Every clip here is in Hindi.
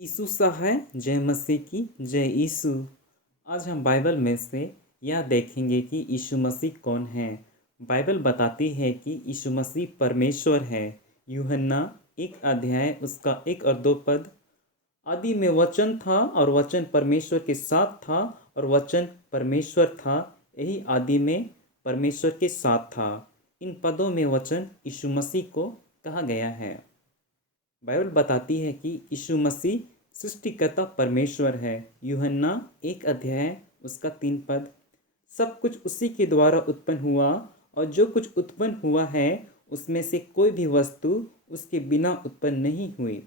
यीशु सा है, जय मसीह की जय यीशु। आज हम बाइबल में से यह देखेंगे कि यीशु मसीह कौन है। बाइबल बताती है कि यीशु मसीह परमेश्वर है। यूहन्ना 1 अध्याय उसका 1 और 2 पद। आदि में वचन था और वचन परमेश्वर के साथ था और वचन परमेश्वर था। यही आदि में परमेश्वर के साथ था। इन पदों में वचन यीशु मसीह को कहा गया है। बाइबल बताती है कि यीशु मसीह सृष्टिकर्ता परमेश्वर है। यूहन्ना 1 अध्याय उसका 3 पद। सब कुछ उसी के द्वारा उत्पन्न हुआ और जो कुछ उत्पन्न हुआ है उसमें से कोई भी वस्तु उसके बिना उत्पन्न नहीं हुई।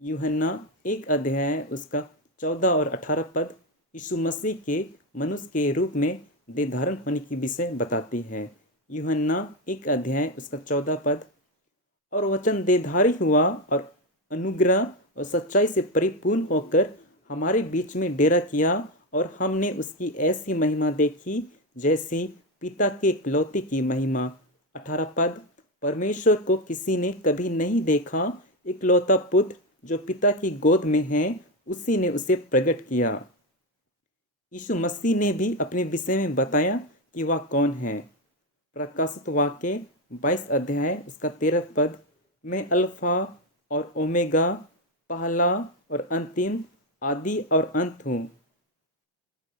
यूहन्ना 1 अध्याय उसका 14 और 18 पद यीशु मसीह के मनुष्य के रूप में देह धारण होने की विषय बताती है। यूहन्ना 1 अध्याय उसका 14 पद। और वचन देहधारी हुआ और अनुग्रह और सच्चाई से परिपूर्ण होकर हमारे बीच में डेरा किया और हमने उसकी ऐसी महिमा देखी जैसी पिता के इकलौते की महिमा। 18 पद। परमेश्वर को किसी ने कभी नहीं देखा, इकलौता पुत्र जो पिता की गोद में है उसी ने उसे प्रकट किया। यीशु मसीह ने भी अपने विषय में बताया कि वह कौन है। प्रकाशित वाक्य 22 अध्याय उसका 13 पद। मैं अल्फा और ओमेगा, पहला और अंतिम, आदि और अंत हूँ।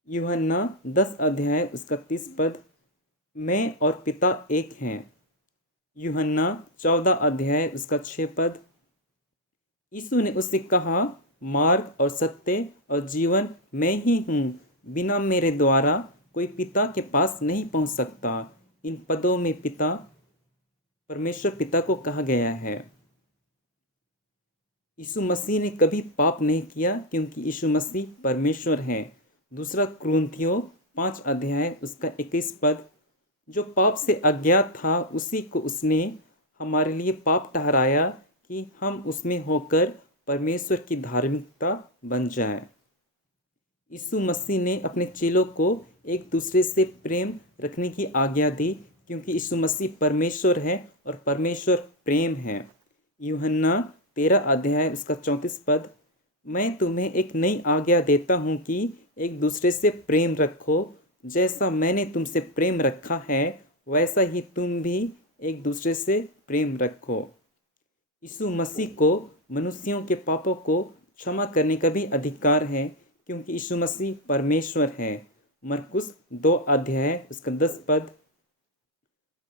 यूहन्ना 10 अध्याय उसका 30 पद। मैं और पिता एक हैं। यूहन्ना 14 अध्याय उसका 6 पद। यीशु ने उससे कहा, मार्ग और सत्य और जीवन मैं ही हूँ। बिना मेरे द्वारा कोई पिता के पास नहीं पहुँच सकता। इन पदों में पिता परमेश्वर पिता को कहा गया है। यीशु मसीह ने कभी पाप नहीं किया क्योंकि यीशु मसीह परमेश्वर है। दूसरा कुरिन्थियों 5 अध्याय उसका 21 पद। जो पाप से अज्ञात था उसी को उसने हमारे लिए पाप ठहराया कि हम उसमें होकर परमेश्वर की धार्मिकता बन जाए। यीशु मसीह ने अपने चेलों को एक दूसरे से प्रेम रखने की आज्ञा दी क्योंकि यीशु मसीह परमेश्वर है और परमेश्वर प्रेम है। यूहन्ना 13 अध्याय उसका 34 पद। मैं तुम्हें एक नई आज्ञा देता हूँ कि एक दूसरे से प्रेम रखो। जैसा मैंने तुमसे प्रेम रखा है वैसा ही तुम भी एक दूसरे से प्रेम रखो। यीशु मसीह को मनुष्यों के पापों को क्षमा करने का भी अधिकार है क्योंकि यीशु मसीह परमेश्वर है। मरकुस 2 अध्याय उसका 10 पद।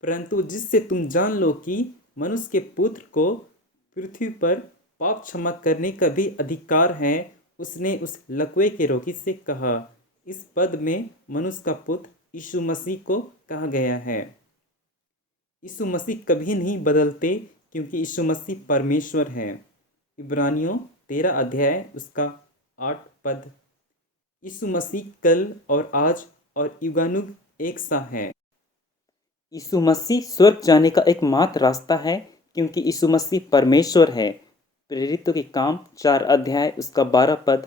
परंतु जिससे तुम जान लो कि मनुष्य के पुत्र को पृथ्वी पर पाप क्षमा करने का भी अधिकार है, उसने उस लकवे के रोगी से कहा। इस पद में मनुष्य का पुत्र यीशु मसीह को कहा गया है। यीशु मसीह कभी नहीं बदलते क्योंकि यीशु मसीह परमेश्वर है। इब्रानियों 13 अध्याय उसका 8 पद। यीशु मसीह कल और आज और युगानुग एक सा है। यीशु मसीह स्वर्ग जाने का एकमात्र रास्ता है क्योंकि यीशु मसीह परमेश्वर है। प्रेरितों के काम 4 अध्याय उसका 12 पद।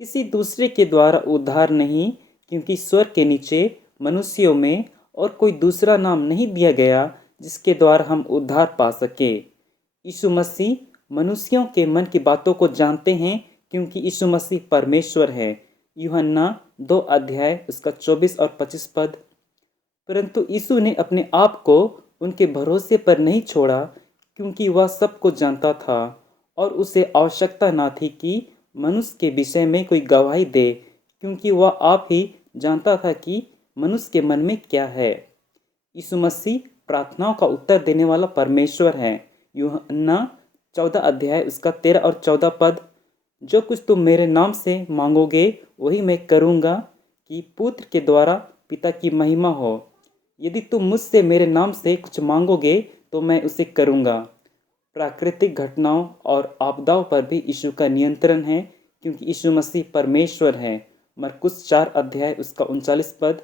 किसी दूसरे के द्वारा उद्धार नहीं क्योंकि स्वर्ग के नीचे मनुष्यों में और कोई दूसरा नाम नहीं दिया गया जिसके द्वारा हम उद्धार पा सके। यीशु मसीह मनुष्यों के मन की बातों को जानते हैं क्योंकि यीशु मसीह परमेश्वर है। यूहन्ना 2 अध्याय उसका 24 और 25 पद। परंतु यीशु ने अपने आप को उनके भरोसे पर नहीं छोड़ा क्योंकि वह सबको जानता था और उसे आवश्यकता न थी कि मनुष्य के विषय में कोई गवाही दे क्योंकि वह आप ही जानता था कि मनुष्य के मन में क्या है। यीशु मसीह प्रार्थनाओं का उत्तर देने वाला परमेश्वर है। यूहन्ना 14 अध्याय उसका 13 और 14 पद। जो कुछ तुम मेरे नाम से मांगोगे वही मैं करूँगा कि पुत्र के द्वारा पिता की महिमा हो। यदि तुम मुझसे मेरे नाम से कुछ मांगोगे तो मैं उसे करूँगा। प्राकृतिक घटनाओं और आपदाओं पर भी यीशु का नियंत्रण है क्योंकि यीशु मसीह परमेश्वर है। मरकुस 4 अध्याय उसका 39 पद।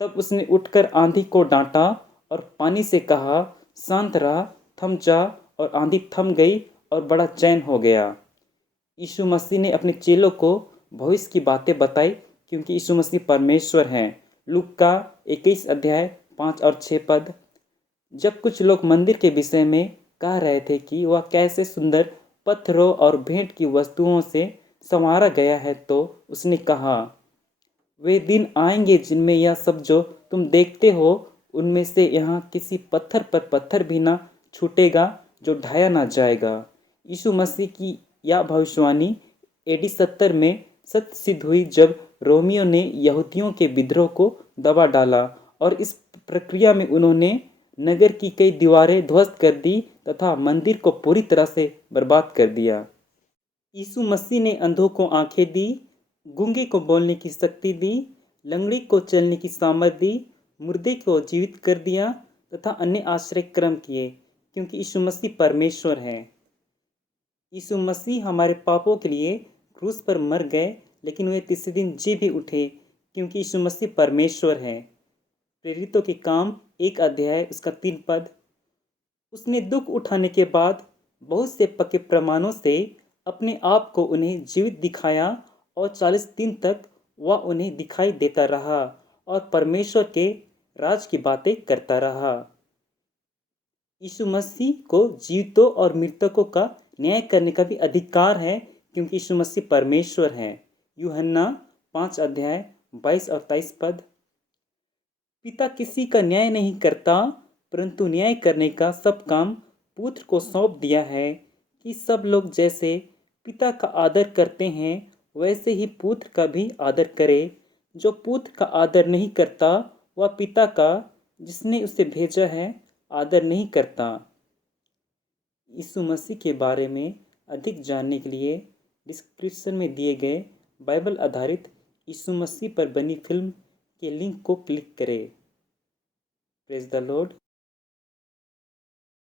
तब उसने उठकर आंधी को डांटा और पानी से कहा, शांत रहा, थम जा, और आंधी थम गई और बड़ा चैन हो गया। यीशु मसीह ने अपने चेलों को भविष्य की बातें बताई क्योंकि यीशु मसीह परमेश्वर हैं। लूका 21 अध्याय 5 और 6 पद। जब कुछ लोग मंदिर के विषय में कह रहे थे कि वह कैसे सुंदर पत्थरों और भेंट की वस्तुओं से संवारा गया है, तो उसने कहा, वे दिन आएंगे जिनमें यह सब जो तुम देखते हो उनमें से यहाँ किसी पत्थर पर पत्थर भी ना छूटेगा जो ढाया ना जाएगा। यीशु मसीह की यह भविष्यवाणी एडी 70 में सत्य सिद्ध हुई, जब रोमियो ने यहूदियों के विद्रोह को दबा डाला और इस प्रक्रिया में उन्होंने नगर की कई दीवारें ध्वस्त कर दी तथा मंदिर को पूरी तरह से बर्बाद कर दिया। यीशु मसीह ने अंधों को आंखें दी, गूंगे को बोलने की शक्ति दी, लंगड़े को चलने की सामर्थ दी, मुर्दे को जीवित कर दिया तथा अन्य आश्चर्य कर्म किए, क्योंकि यीशु मसीह परमेश्वर है। यीशु मसीह हमारे पापों के लिए क्रूस पर मर गए, लेकिन वे तीसरे दिन जी भी उठे, क्योंकि यीशु मसीह परमेश्वर है। प्रेरितों के काम 1 अध्याय उसका 3 पद। उसने दुख उठाने के बाद बहुत से पक्के प्रमाणों से अपने आप को उन्हें जीवित दिखाया और 40 दिन तक वह उन्हें दिखाई देता रहा और परमेश्वर के राज की बातें करता रहा। यीशु मसीह को जीवितों और मृतकों का न्याय करने का भी अधिकार है, क्योंकि यीशु मसीह परमेश्वर है। यूहन्ना 5 अध्याय 22 और 23 पद। पिता किसी का न्याय नहीं करता, परंतु न्याय करने का सब काम पुत्र को सौंप दिया है, कि सब लोग जैसे पिता का आदर करते हैं वैसे ही पुत्र का भी आदर करे। जो पुत्र का आदर नहीं करता वह पिता का जिसने उसे भेजा है आदर नहीं करता। यीशु मसीह के बारे में अधिक जानने के लिए डिस्क्रिप्शन में दिए गए बाइबल आधारित यीशु मसीह पर बनी फिल्म के लिंक को क्लिक करें। Praise the Lord.